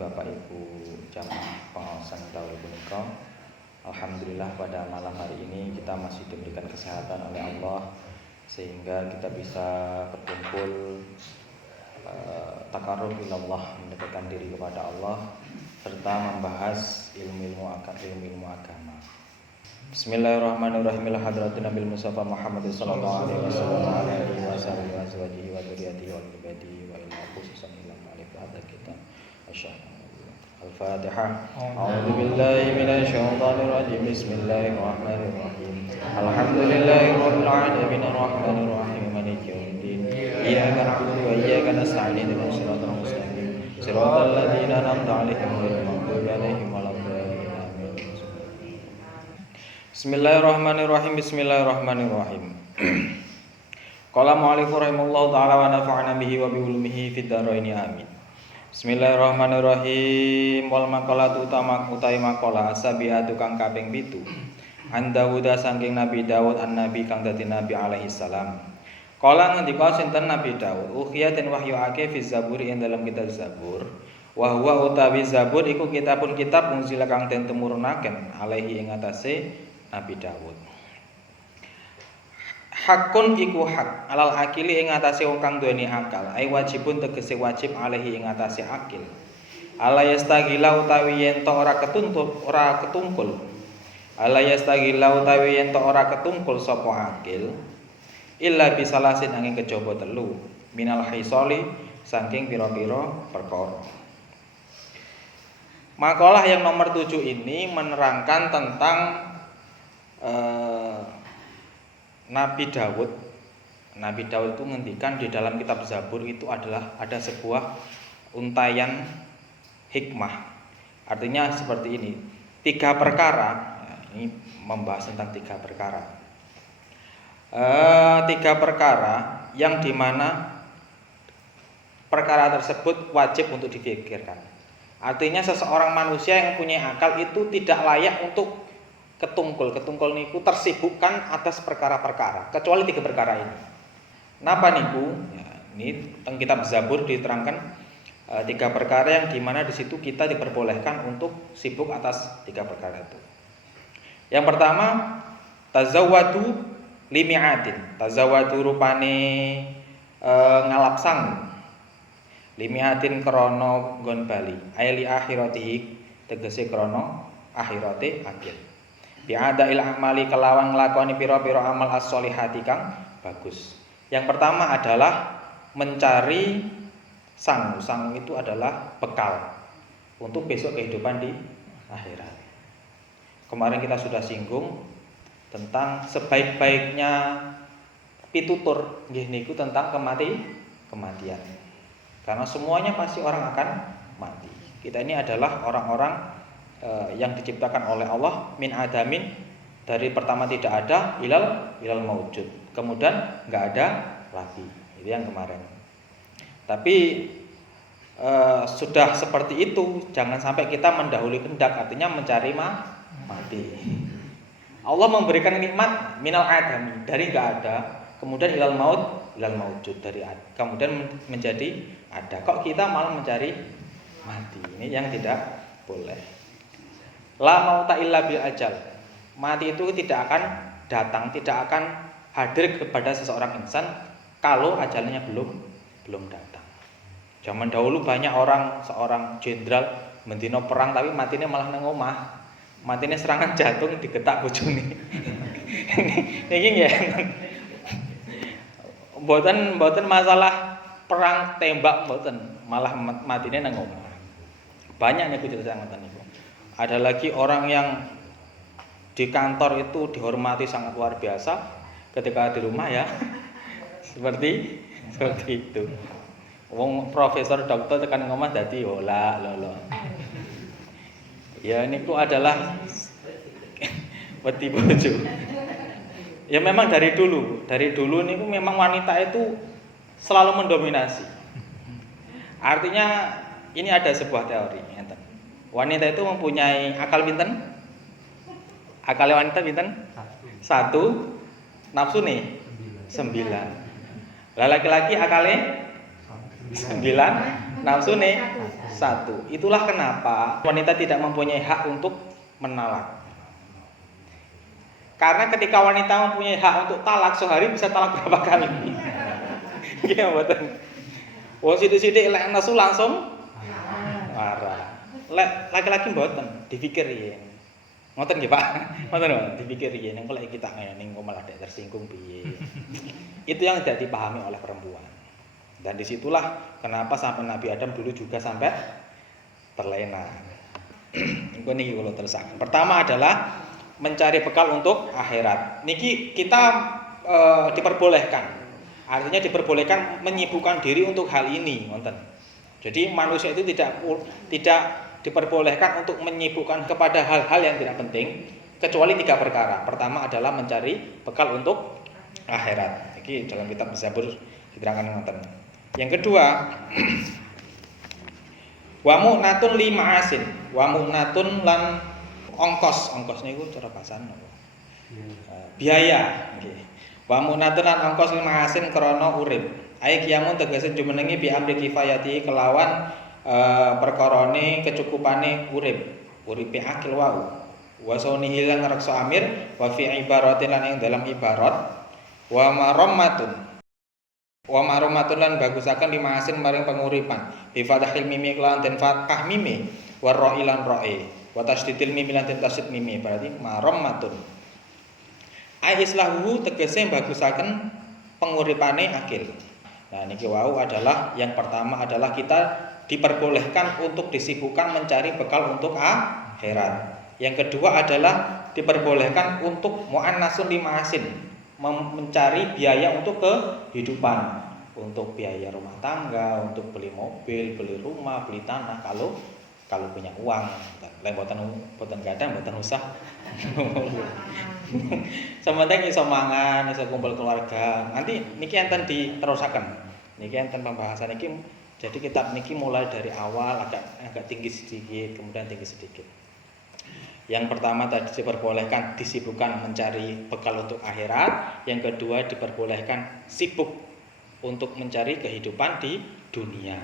Bapak Ibu jamaah pengawasan Daul punika. Alhamdulillah pada malam hari ini kita masih diberikan kesehatan oleh Allah sehingga kita bisa berkumpul takarrub ilallah, mendekatkan diri kepada Allah serta membahas ilmu-ilmu agama. Bismillahirrahmanirrahim. Hadratin Nabil Mustafa Muhammad sallallahu alaihi wasallam wa alihi wasallam wa azwajihi wa dzurriyyatihi wa ibadihi wa ila khususan ila ma'rif hadza kita. Al-Fatihah. A'udzu billahi minasy syaithanir rajim. Bismillahirrahmanirrahim. Alhamdulillahirabbil alamin arrahmanir rahim maliki yaumiddin. Iyyaka na'budu wa iyyaka nasta'in ihdinas siratal mustaqim. Siratal ladzina an'amta 'alaihim ghairil maghdubi 'alaihim waladdallin. Amin. Bismillahirrahmanirrahim. Bismillahirrahmanirrahim. Qala mu'allif rahimahullahu ta'ala wa nafa'ana bihi wa bi ulumihi fid dharain amin. Bismillahirrahmanirrahim. Wal maqalatu utai maqala asabiatu kang kaping 7. An Dawud saking Nabi Dawud an Nabi kang dadi Nabi alaihi salam. Kala ngendika sinten Nabi Dawud, ukhiyah den wahyuake fi Zabur ing dalam kitab Zabur. Wa huwa utawi Zabur iku kitabun kitab unzila kang den tumurunake alaihi ing atase Nabi Dawud. Hakun iku hak alal akili ing atase wong kang duweni akal, ai wajibun tegese wajib alaihi ing atase akil. Ala yastagila utawi yen to ora ketungkul. Ala yastagila utawi yen to ora ketungkul sapa akil. Illa bisalasin angin kejaba telu, minal hisoli saking pira-pira perkara. Makalah yang nomor 7 ini menerangkan tentang Nabi Dawud itu ngendikan di dalam kitab Zabur itu adalah ada sebuah untayan hikmah. Artinya seperti ini, 3 perkara. Ini membahas tentang 3 perkara. 3 perkara yang dimana perkara tersebut wajib untuk dipikirkan. Artinya seseorang manusia yang punya akal itu tidak layak untuk ketungkul niku tersibukkan atas perkara-perkara kecuali 3 perkara ini. Napa niku? Ya, ini teng kitab Zabur diterangkan 3 perkara yang dimana di situ kita diperbolehkan untuk sibuk atas 3 perkara itu. Yang pertama, tazawwadu limi'atin. Tazawwadu rupane ngalap sang. Limi'atin krana nggon bali. Aili akhiratihi tegese krana akhirate akhir. Bi'ada il amali kelawan nglakoni pira-pira amal as-sholihati kang bagus. Yang pertama adalah mencari sangu. Sangu itu adalah bekal untuk besok kehidupan di akhirat. Kemarin kita sudah singgung tentang sebaik-baiknya pitutur nggih niku tentang kematian. Karena semuanya pasti orang akan mati. Kita ini adalah orang-orang yang diciptakan oleh Allah min adamin, dari pertama tidak ada ilal maujud, kemudian enggak ada lagi. Itu yang kemarin. Tapi sudah seperti itu, jangan sampai kita mendahului kehendak, artinya mencari mati. Allah memberikan nikmat minal adami, dari enggak ada, kemudian ilal maujud, dari kemudian menjadi ada. Kok kita malah mencari mati? Ini yang tidak boleh. La mauta illa bil ajal. Mati itu tidak akan datang, tidak akan hadir kepada seseorang insan kalau ajalnya belum datang. Zaman dahulu banyak seorang jenderal mendino perang tapi matine malah nang omah. Matine serangan jantung digetak bojone. Niki nggih. Mboten masalah perang tembak mboten, malah matine nang omah. Banyak niku cerita ngoten niku. Ada lagi orang yang di kantor itu dihormati sangat luar biasa, ketika di rumah ya seperti itu. Wong profesor dokter tekan ngomah dadi ola lolo. Ya niku adalah wedi bojo. Ya memang dari dulu niku memang wanita itu selalu mendominasi. Artinya ini ada sebuah teori. Wanita itu mempunyai akal pinten? Akal wanita pinten? 1. Nafsu nih 9. Lah laki-laki akale 9, nafsu nih satu. Itulah kenapa wanita tidak mempunyai hak untuk menalak. Karena ketika wanita mempunyai hak untuk talak, sehari bisa talak berapa kali? Gimana mboten? Wong sithik-sithik lek nesu langsung marah. Lek laki-laki mboten, dipikir yen. Ngoten nggih, Pak. Ngoten dipikir yen engko lek kita ngene engko malah tersinggung piye. Itu yang tidak dipahami oleh perempuan. Dan disitulah kenapa sampai Nabi Adam dulu juga sampai terlena. Engko niki kula terusaken. Pertama adalah mencari bekal untuk akhirat. Niki kita diperbolehkan. Artinya diperbolehkan menyibukkan diri untuk hal ini, ngonten. Jadi manusia itu tidak diperbolehkan untuk menyibukkan kepada hal-hal yang tidak penting kecuali 3 perkara. Pertama adalah mencari bekal untuk akhirat. Iki dalam kitab Zabur diterangkan ngonten. Yang kedua, wa mu'natun li ma'asin, wa mu'natun lan ongkos niku cara bahasan napa? Biaya, nggih. Wa munatun lan ongkos lima asin krana urip. Ai kiamun tegese jumenengi bi amri kifayati kelawan perkarane kecukupane urip. Uripe akil wau. Wa sunihi lan ngreksa amir wa fi ibaratin lan ing dalam ibarat wa maromatun lan bagusaken lima asin maring penguripan. Bi fathil mimi lan den fathah mimi wa ra'i lan ra'i. Wa tasdidil mim lan tasdid mim berarti marommatun. Ai islahu tegese bagusaken penguripane akil. Nah niki wau adalah yang pertama adalah kita diperbolehkan untuk disibukkan mencari bekal untuk akhirat. Yang kedua adalah diperbolehkan untuk muannasun limaasin, mencari biaya untuk kehidupan, untuk biaya rumah tangga, untuk beli mobil, beli rumah, beli tanah kalau punya uang. Lek mboten gadang mboten usah. Sementing iso mangan, iso kumpul keluarga. Nanti niki enten diterusaken. Niki enten pembahasan niki. Jadi kitab niki mulai dari awal agak tinggi sedikit, kemudian tinggi sedikit. Yang pertama tadi diperbolehkan disibukkan mencari bekal untuk akhirat, yang kedua diperbolehkan sibuk untuk mencari kehidupan di dunia.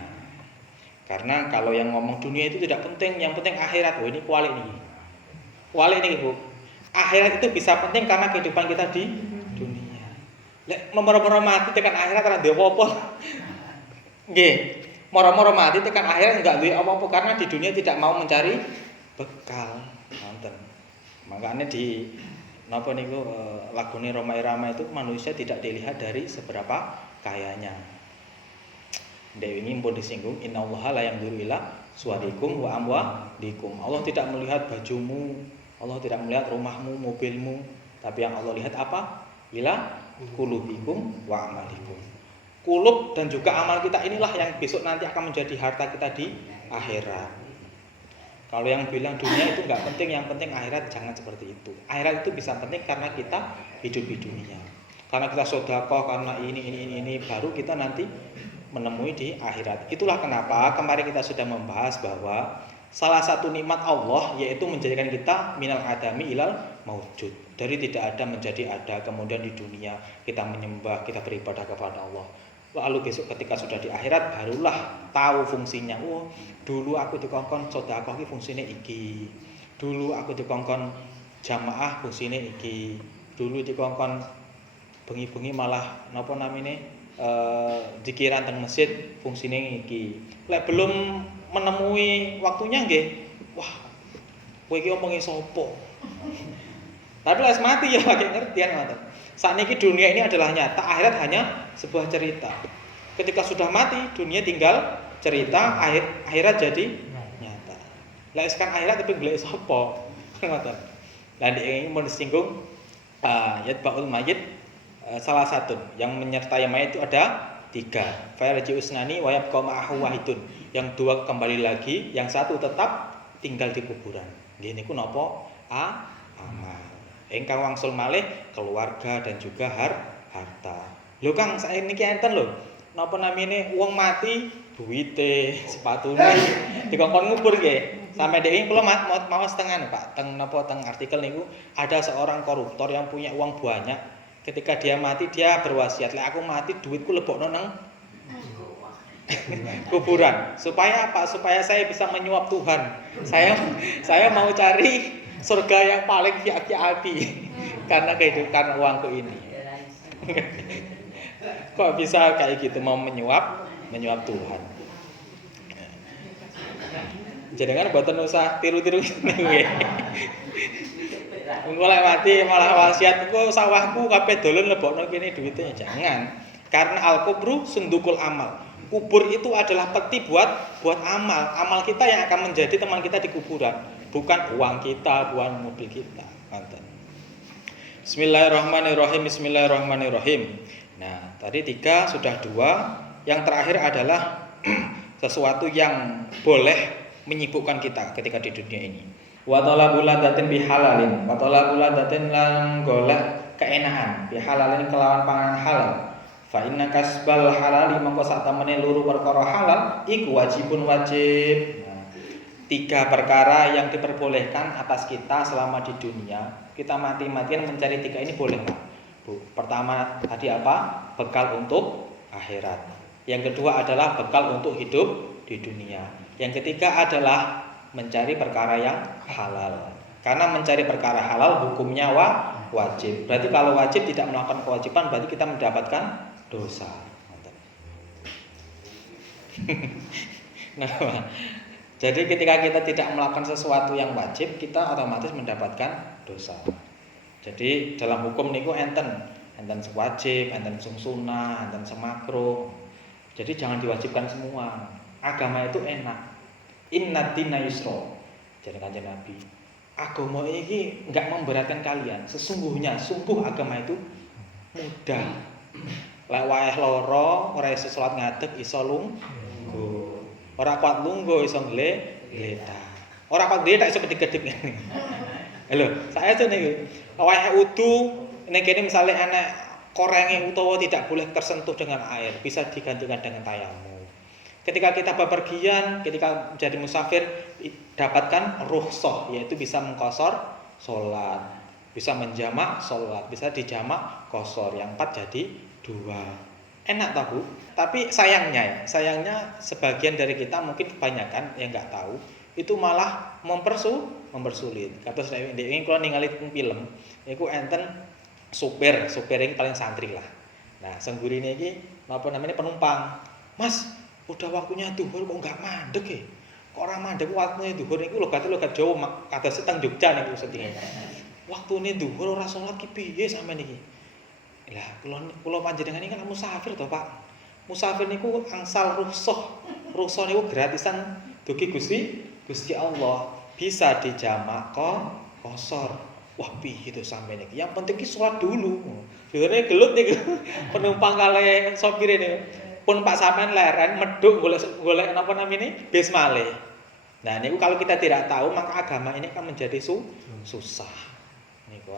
Karena kalau yang ngomong dunia itu tidak penting, yang penting akhirat. Oh ini kuali nih. Kuali nih, Bu. Akhirat itu bisa penting karena kehidupan kita di dunia. Lek moro-moro mati tekan akhirat ora duwe apa-apa. Nggih. Moro-moro mati tekan akhirat enggak duwe apa-apa karena di dunia tidak mau mencari bekal. Nonton. Makanya di napa niku lagune Roma Irama itu manusia tidak dilihat dari seberapa kayanya. Dewi ini pun disinggung, innallaha la yanzuru ila suwarikum wa amwalikum. Allah tidak melihat bajumu, Allah tidak melihat rumahmu, mobilmu, tapi yang Allah lihat apa? Ila qulubikum wa amalikum. Kulub dan juga amal kita inilah yang besok nanti akan menjadi harta kita di akhirat. Kalau yang bilang dunia itu enggak penting, yang penting akhirat, jangan seperti itu. Akhirat itu bisa penting karena kita hidup di dunia. Karena kita sedekah, karena ini baru kita nanti menemui di akhirat. Itulah kenapa kemarin kita sudah membahas bahwa salah satu nikmat Allah yaitu menjadikan kita minal adami ilal maujud. Dari tidak ada menjadi ada, kemudian di dunia kita menyembah, kita beribadah kepada Allah. Lalu besok ketika sudah di akhirat barulah tahu fungsinya. Oh, dulu aku dikongkon sedekah iki fungsine iki. Dulu aku dikongkon jamaah fungsine iki. Dulu dikongkon bengi-bengi malah napa namine dikiran teng masjid fungsine iki. Lek belum menemui waktunya nggih, wah, kowe iki omongi sapa? Tapi les mati ya pakai ngertian ngoten. Sakniki dunia ini adalah nyata, akhirat hanya sebuah cerita. Ketika sudah mati, dunia tinggal cerita, akhirat jadi nyata. Lek sekarang akhirat tapi golek sapa? Ngoten. Lah ini mau disinggung yatba'ul mayyit. Salah satu yang menyertai mayat itu ada 3. Fayarji usnani wa yabqa ma'ahu wahidun. Yang 2 kembali lagi, yang 1 tetap tinggal di kuburan. Nggih niku napa? Amal. Ingkang wangsul malih keluarga dan juga harta. Lho Kang, saiki enten lho. Napa namine wong mati duwite, sepatune dikongkon ngubur nggih. Sampai dhewe kula mau setengah Pak. Teng artikel niku ada seorang koruptor yang punya uang banyak. Ketika dia mati dia berwasiat, lek aku mati duitku lebokno nang Kuburan. Supaya apa? Supaya saya bisa menyuap Tuhan. Saya mau cari surga yang paling VIP karena kehidupan uangku ini. Kok bisa kayak gitu mau menyuap Tuhan? Jadi kan buatan usah tiru-tiru ngene. Engko lek mati malah wasiat engko sawahku kabeh dolen lebokno kene duwite, jangan. Karena al-kubru sundukul amal. Kubur itu adalah peti buat amal. Amal kita yang akan menjadi teman kita di kuburan, bukan uang kita, bukan mobil kita. Bismillahirrahmanirrahim. Nah, tadi 3 sudah 2. Yang terakhir adalah sesuatu yang boleh menyibukkan kita ketika di dunia ini. Wa talabul ladatin bihalalin. Wa talabul ladatin lan golek keenakan bihalalin kelawan panganan halal. Fa inna kasbal halali mongko sak temene luru perkara halal iku wajib. Nah, 3 perkara yang diperbolehkan atas kita selama di dunia. Kita mati-matian mencari 3 ini boleh lah. Pertama tadi apa? Bekal untuk akhirat. Yang kedua adalah bekal untuk hidup di dunia. Yang ketiga adalah mencari perkara yang halal. Karena mencari perkara halal hukumnya wajib. Berarti kalau wajib tidak melakukan kewajiban berarti kita mendapatkan dosa. Nah, jadi ketika kita tidak melakukan sesuatu yang wajib, kita otomatis mendapatkan dosa. Jadi dalam hukum niku enten wajib, enten sunah, enten semakruh. Jadi jangan diwajibkan semua. Agama itu enak. Inna dina yusra. Jadi kanjeng Nabi, agama ini enggak memberatkan kalian. Sungguh agama itu mudah. Lek wae lara, ora iso salat ngadeg, iso lungguh. Ora kuat lungguh iso ngledah. Ora kuat ngledah iso kedip-kedip ngene. Lho, saya tuh niku wae wudu nek kene misale ana korenge utawa tidak boleh tersentuh dengan air, bisa digantikan dengan tayamum. Ketika kita bepergian, ketika menjadi musafir, dapatkan rukhsah, yaitu bisa mengqashar salat, bisa menjamak salat, bisa dijamak qashar, yang 4 jadi 2. Enak tahu, tapi sayangnya sebagian dari kita mungkin kebanyakan yang enggak tahu, itu malah mempersulit. Kados nek ndek kula ningali film, iku enten supir yang paling santri lah. Nah, senggurine iki napa namanya penumpang. Mas, udah waktunya duhur kok enggak mandek ya? Kok ora mandek waktunya duhur niku logat Jawa kados teng Jogja niku sedhinge. Waktune duhur ora salat ki piye sampean iki? Lah kula panjenengan iki kan musafir to, Pak. Musafir niku angsal rukhsah. Rukhsah niku gratisan dugi Gusti Allah. Bisa dijamak qashar. Wah, piye to sampean iki? Yang penting ki salat dulu. Jare gelut niku penumpang kali sopire niku. Pun Pak sampean leren medhuk golek napa namine bis malih. Nah, niku kalau kita tidak tahu maka agama ini akan menjadi susah. Niku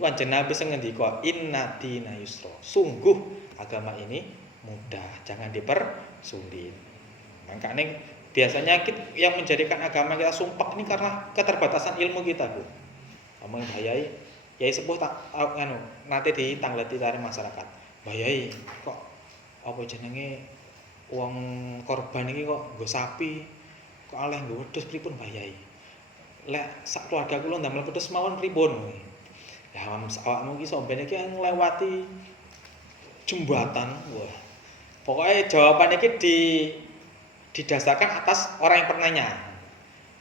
kanjeng Nabi sing ngendika inna dina yusra. Sungguh agama ini mudah, jangan dipersulit. Makanya biasanya yang menjadikan agama kita sumpek ini karena keterbatasan ilmu kita, Bu. Ngomong Yai sepuh nate ditangleti karo masyarakat. Mbah Yai, kok apa jenenge wong korban iki kok nggo sapi, kok aleh nggo wedhus pripun Mbah Yai? Lek sak keluarga kula ndamel wedhus mawon pripun? Ya awakmu iki sampeyan iki nglewati jembatan. Wah. Pokoknya jawaban iki didasarkan atas orang yang bertanya.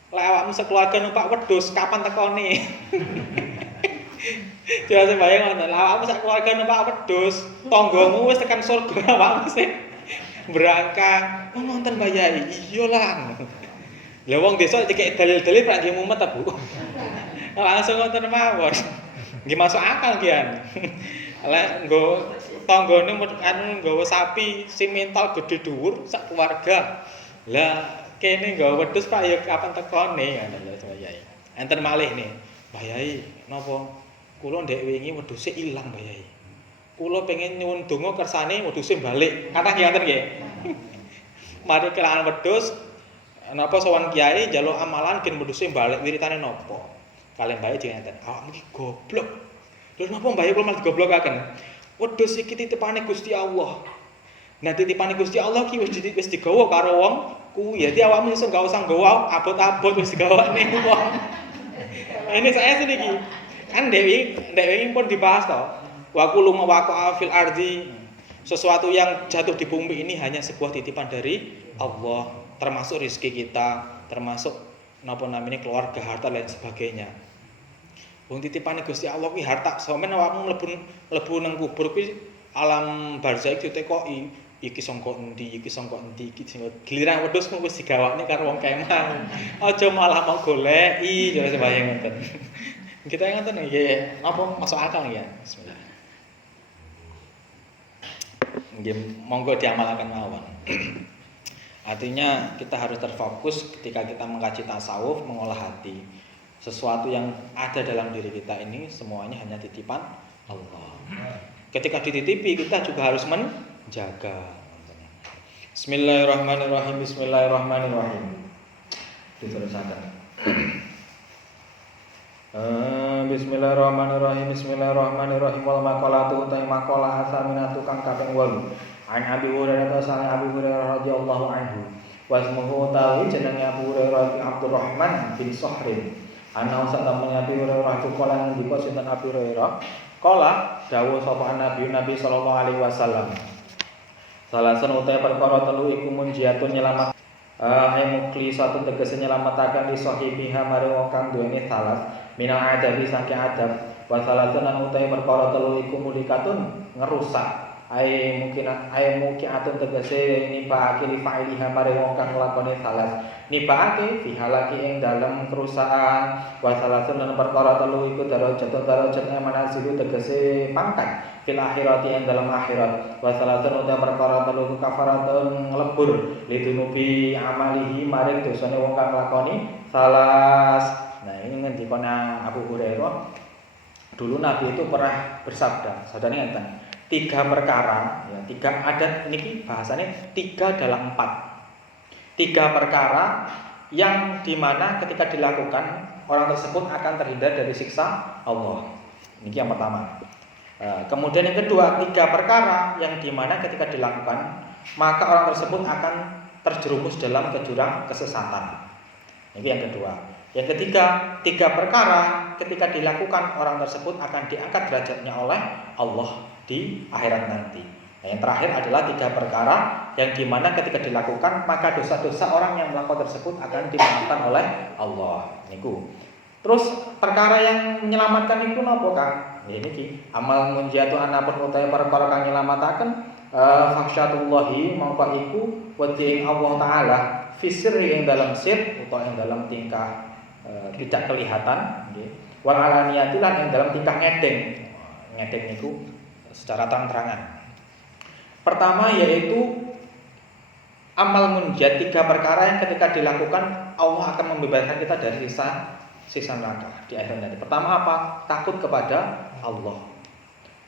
Lek awakmu sekeluarga numpak wedhus, kapan tekone? Jare bayang ngono, awakmu sekeluarga numpak wedhus, tanggamu wis tekan surga, awakmu sing berangkat. Oh, nonton Mbah Yai. Iya lah. Lah wong desa dikek dalil-dalil ra nggih mumet ta, Bu. Langsung ngoten mawon. Nggih masuk akal kian. Lek nggo tanggane nggawa sapi sing mental gedhe dhuwur sak keluarga. Lah kene nggawa wedhus Pak ya kapan tekone ngono lho Mbah Yai. Enten malih nih. Mbah Yai, napa kula ndek wingi wedhuse ilang Mbah Yai. Kula pengen nyuwun donga kersane wedhuse balik. Kathah nggih ngoten nggih. Mari kelangan wedhus napa sowan kiai njaluk amalan gen wedhuse balik wiritane napa? Kalih Mbah Yai ngeten, awakmu iki goblok. Lho napa Mbah Yai kula malah digoblokaken? Wedhus iki titipane Gusti Allah. Nah titipane Gusti Allah ki wis digawa karo wong kuwi. Ya awakmu iso gak usah nggawa abot-abot wis digawane wong. Ini saya sini ki. Kan Dewi pun dibahas toh. Wa kullu ma waqa'a fil ardi. Sesuatu yang jatuh di bumi ini hanya sebuah titipan dari Allah, termasuk rezeki kita, termasuk napa namanya keluarga, harta dan sebagainya. Wong titipane Gusti Allah ki harta, sampeyan awakmu mlebu nang kubur kuwi alam barzakh ditekoki iki sangka endi, iki giliran wedhus mung wis digawakne karo wong kemang. Aja malah mau goleki, jare sembayang ngoten. Kita ngoten nggih, napa masuk akal ya? Bismillah. Nggih, monggo diamalkan mawon. Artinya kita harus terfokus ketika kita mengkaji tasawuf, mengolah hati. Sesuatu yang ada dalam diri kita ini semuanya hanya titipan Allah. Ketika dititipi kita juga harus menjaga. Bismillahirrahmanirrahim. Bismillahirrahmanirrahim. Diterusaken. Bismillahirrahmanirrahim. Bismillahirrahmanirrahim. Wal maqalatu utai maqalah asaminatu kang kaping 8. An Abi Hurairah sang Abi Hurairah radhiyallahu anhu. Wasmuhu tawi jenenge Abu Hurairah Abdurrahman bin Sahrin. Ana usah namanya Abi Hurairah kala ngendika sinten Abi Hurairah. Kala dawuh sapa Nabi sallallahu alaihi wasallam. Salasan utai perkara telu iku munjiatun nyelamat mukli satu tegese nyelamataken li sahibiha mari wong kang duweni salas minal adabi saking adab wa salasan utai perkara telu iku mulikatun ngerusak mukiatun tegese nibake li fa'iliha mari wong kang nglakoni salas nibake fihalaki ing dalem kerusakan wa salasan lan perkara telu iku darajat manazilu tegese pangkat fil akhirati ing dalem akhirat wa salasan uta perkara telu kafaratun nglebur lidunubi amalihi maring dosane wong kang nglakoni salas. Nah ini ngendikane Abu Hurairah, dulu Nabi itu pernah bersabda, sadane ngeten, 3 perkara, ya, 3 adat ini bahasanya 3 dalam 4. 3 perkara yang dimana ketika dilakukan orang tersebut akan terhindar dari siksa Allah. Ini yang pertama. Kemudian yang kedua, 3 perkara yang dimana ketika dilakukan maka orang tersebut akan terjerumus dalam ke jurang kesesatan. Ini yang kedua. Yang ketiga, 3 perkara ketika dilakukan orang tersebut akan diangkat derajatnya oleh Allah di akhirat nanti. Nah, yang terakhir adalah 3 perkara yang dimana ketika dilakukan maka dosa-dosa orang yang melakukan tersebut akan dimaafkan oleh Allah. Niku. Terus perkara yang menyelamatkan itu napa Kang? Ini ki amal munjiatu anapun utawi perkara kang nyelamataken fakhsyatullahi mangka iku wedi Allah taala fisri ing dalam sir utawa ing dalam tingkah tidak kelihatan nggih. Wal alaniyati lan ing dalam tingkah ngedeng. Ngedeng niku secara terang-terangan. Pertama yaitu amal munjat 3 perkara yang ketika dilakukan Allah akan membebaskan kita dari sisa neraka di akhir nanti. Pertama apa? Takut kepada Allah.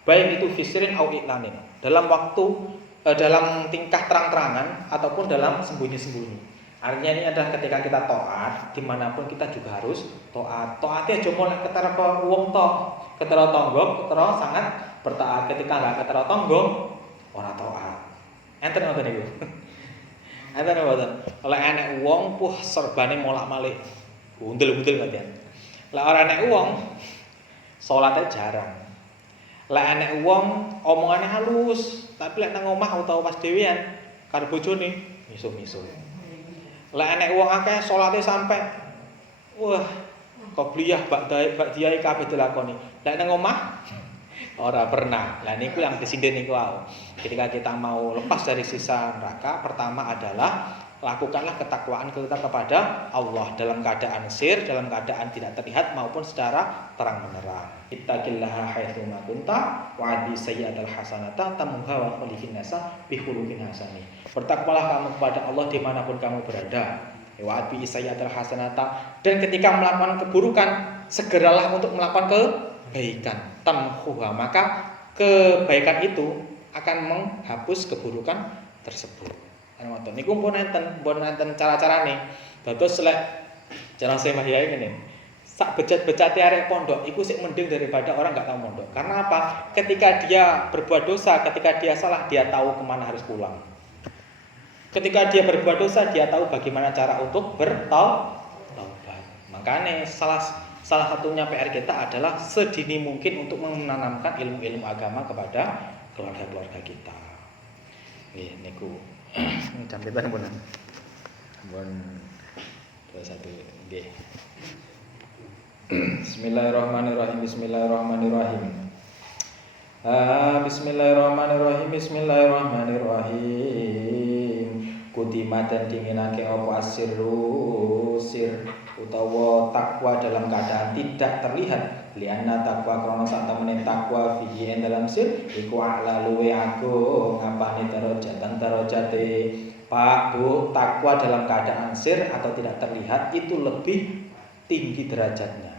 Baik itu fisrin au iklanin. Dalam waktu dalam tingkah terang-terangan ataupun dalam sembunyi-sembunyi. Artinya ini adalah ketika kita taat, dimanapun kita juga harus taat. Taatnya aja mulai ketara wong tok, ketara tangga, ketara sangat bertaat. Ketika enggak ketara tangga, ora taat. Enten ngoten niku. Enten ngoten. Oleh enek wong puh serbane molak-malik. Undel-undel kalian. Lah ora enek wong salate jarang. Lah enek wong omongane halus, tapi lek nang omah utawa pas dhewean karo bojone miso-miso. Lah enek wong akeh salate sampe wah, qobliyah ba'diyah kabeh dilakoni. Lek nang omah ora pernah. Lah niku yang disinden niku wae. Ketika kita mau lepas dari sisa neraka, pertama adalah lakukanlah ketakwaan kita kepada Allah dalam keadaan sir, dalam keadaan tidak terlihat maupun secara terang-menerang. Ittaqillaha haitsu ma kunta wa'di sayyi'atal hasanata tamuha wa khaliqin nasa bi khuluqin hasani. Bertakwalah kamu kepada Allah dimanapun kamu berada. Wa'di sayyi'atal hasanata, dan ketika melakukan keburukan segeralah untuk melakukan kebaikan. Tamhuha, maka kebaikan itu akan menghapus keburukan tersebut. Niku pun enten cara-carane. Dados lek cara sembah yai ngene. sak bejat-bejate arek pondok iku sik mending daripada orang nggak tahu mondok. Karena apa? Ketika dia berbuat dosa, ketika dia salah, dia tahu kemana harus pulang. Ketika dia berbuat dosa, dia tahu bagaimana cara untuk bertaubat. Makanya salah satunya PR kita adalah sedini mungkin untuk menanamkan ilmu-ilmu agama kepada keluarga-keluarga kita. Nggih niku. Jampitan pun. Pun 21 nggih. Bismillahirrahmanirrahim. Bismillahirrahmanirrahim. Bismillahirrahmanirrahim. Kutimat dan dinginake apa asirru sir utawa takwa dalam keadaan tidak terlihat. Lianna takwa krana sak temene takwa fihi dalam sir iku a'la luwe agung ngapane darajate. Pak Bu, takwa dalam keadaan sir atau tidak terlihat itu lebih tinggi derajatnya.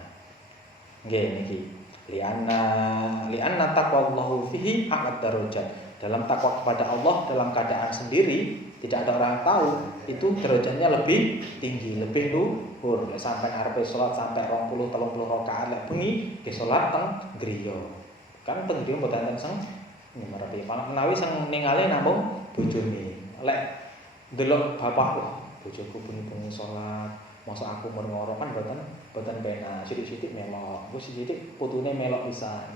Nggih niki. Lianna taqwallahu fihi a'ad darajat. Dalam takwa kepada Allah dalam keadaan sendiri tidak ada orang yang tahu, itu derajatnya lebih tinggi, lebih luhur. Sampai arepe salat sampai 20 30 rakaat lek bengi ke salat teng griya. Kan teng griya mboten enten sing ngarepe menawi sing ningale namung bojone. Lek delok bapak wah bojoku bengi-bengi salat, masa aku merngoro kan boten penak. Sithik-sithik melok, wis sithik putune melok pisan.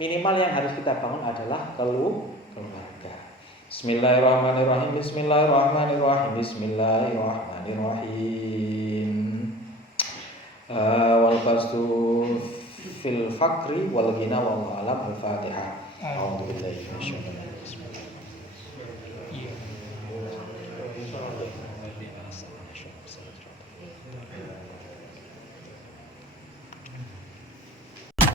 Minimal yang harus kita bangun adalah keluarga. Bismillahirrahmanirrahim. Bismillahirrahmanirrahim. Bismillahirrahmanirrahim. Wal fastu fil fakri wal ghina wallahu alam. Al-Fatihah. A'udzu billahi minasyaitonir rajim.